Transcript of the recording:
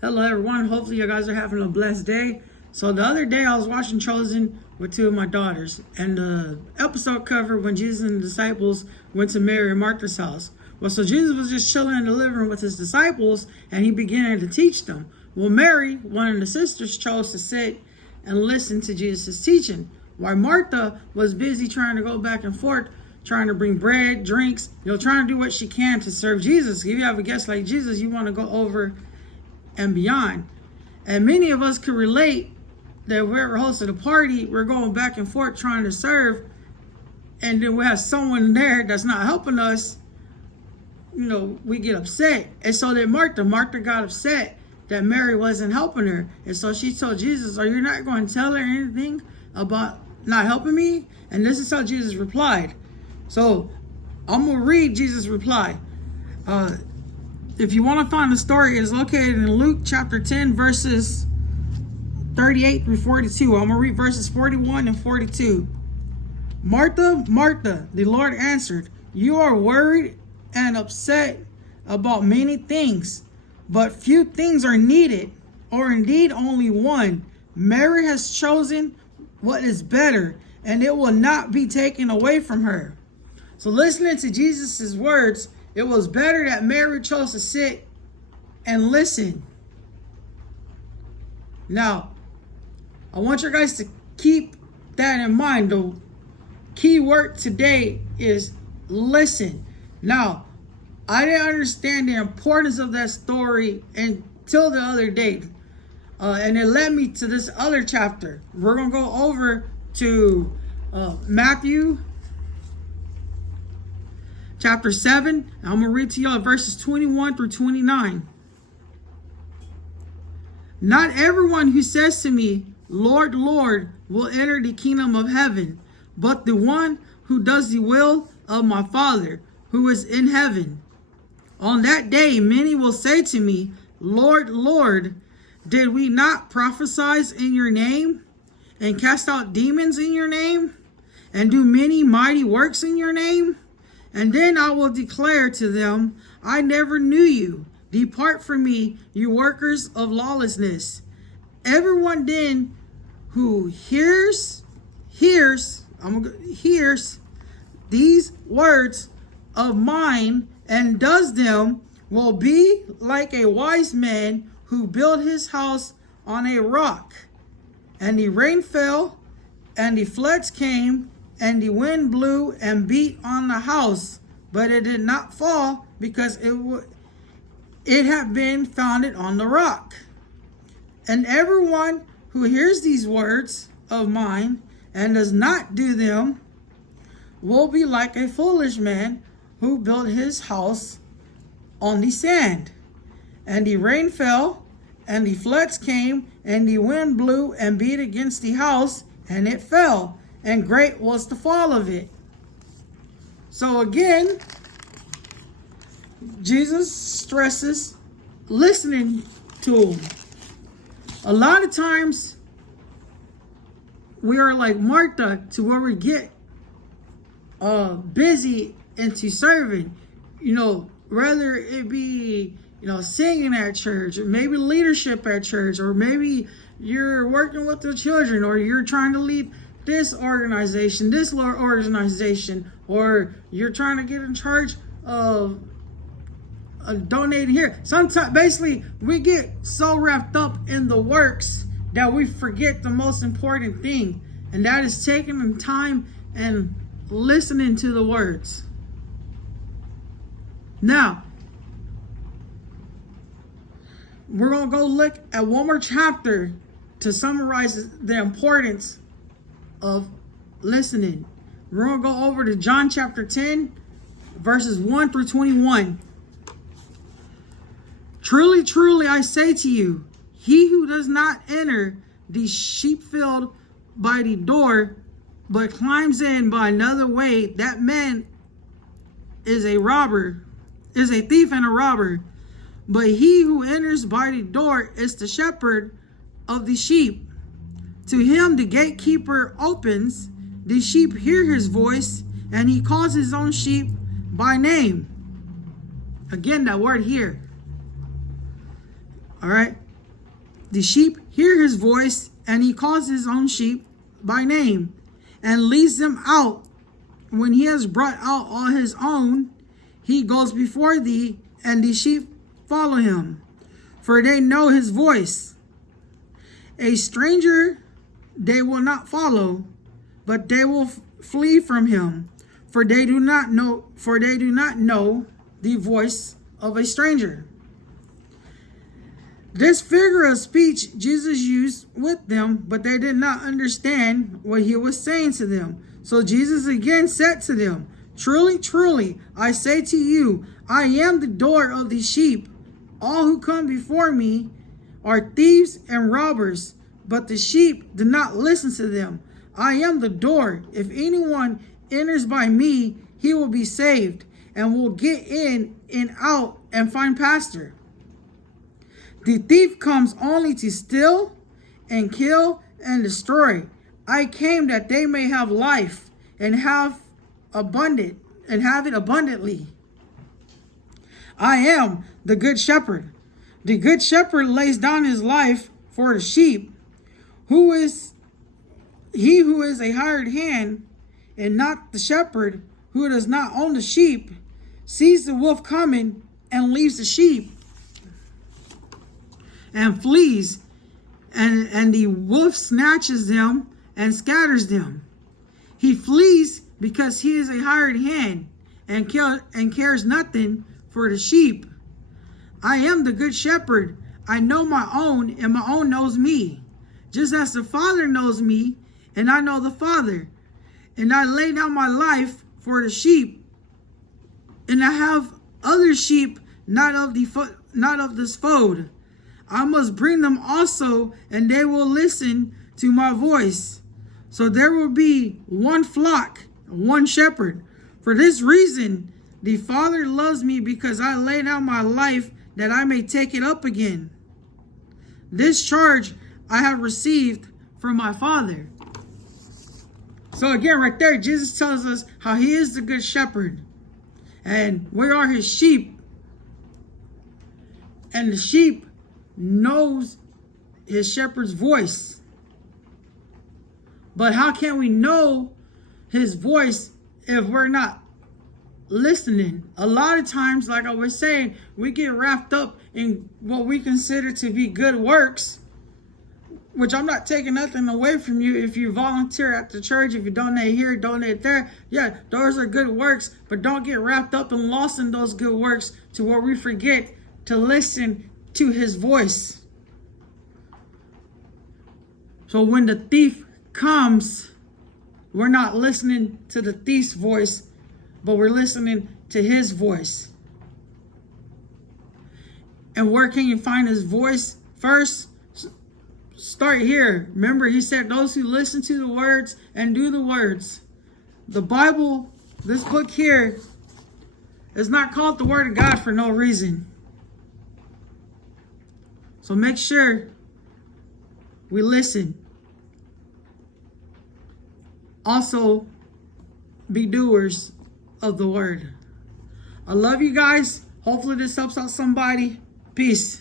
Hello, everyone. Hopefully, you guys are having a blessed day. So, the other day, I was watching Chosen with two of my daughters, and the episode covered when Jesus and the disciples went to Mary and Martha's house. Well, so Jesus was just chilling in the living room with his disciples, and he began to teach them. Well, Mary, one of the sisters, chose to sit and listen to Jesus' teaching, while Martha was busy trying to go back and forth, trying to bring bread, drinks, trying to do what she can to serve Jesus. If you have a guest like Jesus, you want to go over and beyond. And many of us could relate that we're hosting a party, we're going back and forth trying to serve, and then we have someone there that's not helping us, we get upset. And so that Martha got upset that Mary wasn't helping her. And so she told Jesus, are you not going to tell her anything about not helping me? And this is how Jesus replied. So I'm going to read Jesus' reply. If you want to find the story, it's located in Luke chapter 10, verses 38 through 42. I'm going to read verses 41 and 42. Martha, Martha, the Lord answered, you are worried and upset about many things, but few things are needed, or indeed only one. Mary has chosen what is better, and it will not be taken away from her. So listening to Jesus' words, it was better that Mary chose to sit and listen. Now, I want you guys to keep that in mind. The key word today is listen. Now, I didn't understand the importance of that story until the other day. And it led me to this other chapter. We're going to go over to Matthew chapter 7. I'm going to read to y'all verses 21 through 29. Not everyone who says to me, Lord, Lord, will enter the kingdom of heaven, but the one who does the will of my Father who is in heaven. On that day, many will say to me, Lord, Lord, did we not prophesy in your name, and cast out demons in your name, and do many mighty works in your name? And then I will declare to them, I never knew you. Depart from me, you workers of lawlessness. Everyone then who hears these words of mine and does them will be like a wise man who built his house on a rock. And the rain fell, and the floods came, and the wind blew and beat on the house, but it did not fall because it had been founded on the rock. And everyone who hears these words of mine and does not do them will be like a foolish man who built his house on the sand. And the rain fell, and the floods came, and the wind blew and beat against the house, and it fell, and great was the fall of it. So again, Jesus stresses listening to him. A lot of times, we are like Martha to where we get busy into serving, whether it be, singing at church, or maybe leadership at church, or maybe you're working with the children, or you're trying to lead this organization, or you're trying to get in charge of donating here. Sometimes, basically, we get so wrapped up in the works that we forget the most important thing, and that is taking the time and listening to the words. Now, we're going to go look at one more chapter to summarize the importance of listening. We're going to go over to John chapter 10, verses 1 through 21. Truly, truly, I say to you, he who does not enter the sheepfold by the door, but climbs in by another way, that man is a thief and a robber. But he who enters by the door is the shepherd of the sheep. To him the gatekeeper opens, the sheep hear his voice, and he calls his own sheep by name. Again, that word here. All right. The sheep hear his voice, and he calls his own sheep by name and leads them out. When he has brought out all his own, he goes before thee, and the sheep follow him, for they know his voice. A stranger they will not follow, but they will flee from him, for they do not know the voice of a stranger. This figure of speech Jesus used with them, but they did not understand what he was saying to them. So Jesus again said to them, Truly, truly, I say to you, I am the door of the sheep. All who come before me are thieves and robbers, but the sheep do not listen to them. I am the door. If anyone enters by me, he will be saved, and will get in and out and find pasture. The thief comes only to steal and kill and destroy. I came that they may have life and have it abundantly. I am the good shepherd. The good shepherd lays down his life for the sheep. Who is a hired hand and not the shepherd, who does not own the sheep, sees the wolf coming and leaves the sheep and flees, and the wolf snatches them and scatters them. He flees because he is a hired hand and cares nothing for the sheep. I am the good shepherd. I know my own, and my own knows me, just as the Father knows me, and I know the Father. And I lay down my life for the sheep. And I have other sheep, not of this fold. I must bring them also, and they will listen to my voice. So there will be one flock, one shepherd. For this reason, the Father loves me, because I lay down my life that I may take it up again. This charge I have received from my Father. So again, right there, Jesus tells us how he is the good shepherd. And we are his sheep. And the sheep knows his shepherd's voice. But how can we know his voice if we're not listening? A lot of times, like I was saying, we get wrapped up in what we consider to be good works, which I'm not taking nothing away from you. If you volunteer at the church, if you donate here, donate there, yeah, those are good works. But don't get wrapped up and lost in those good works to where we forget to listen to his voice. So when the thief comes, we're not listening to the thief's voice, but we're listening to his voice. And where can you find his voice? First, start here. Remember, he said those who listen to the words and do the words. The Bible, this book here, is not called the Word of God for no reason. So make sure we listen. Also, be doers of the word. I love you guys. Hopefully this helps out somebody. Peace.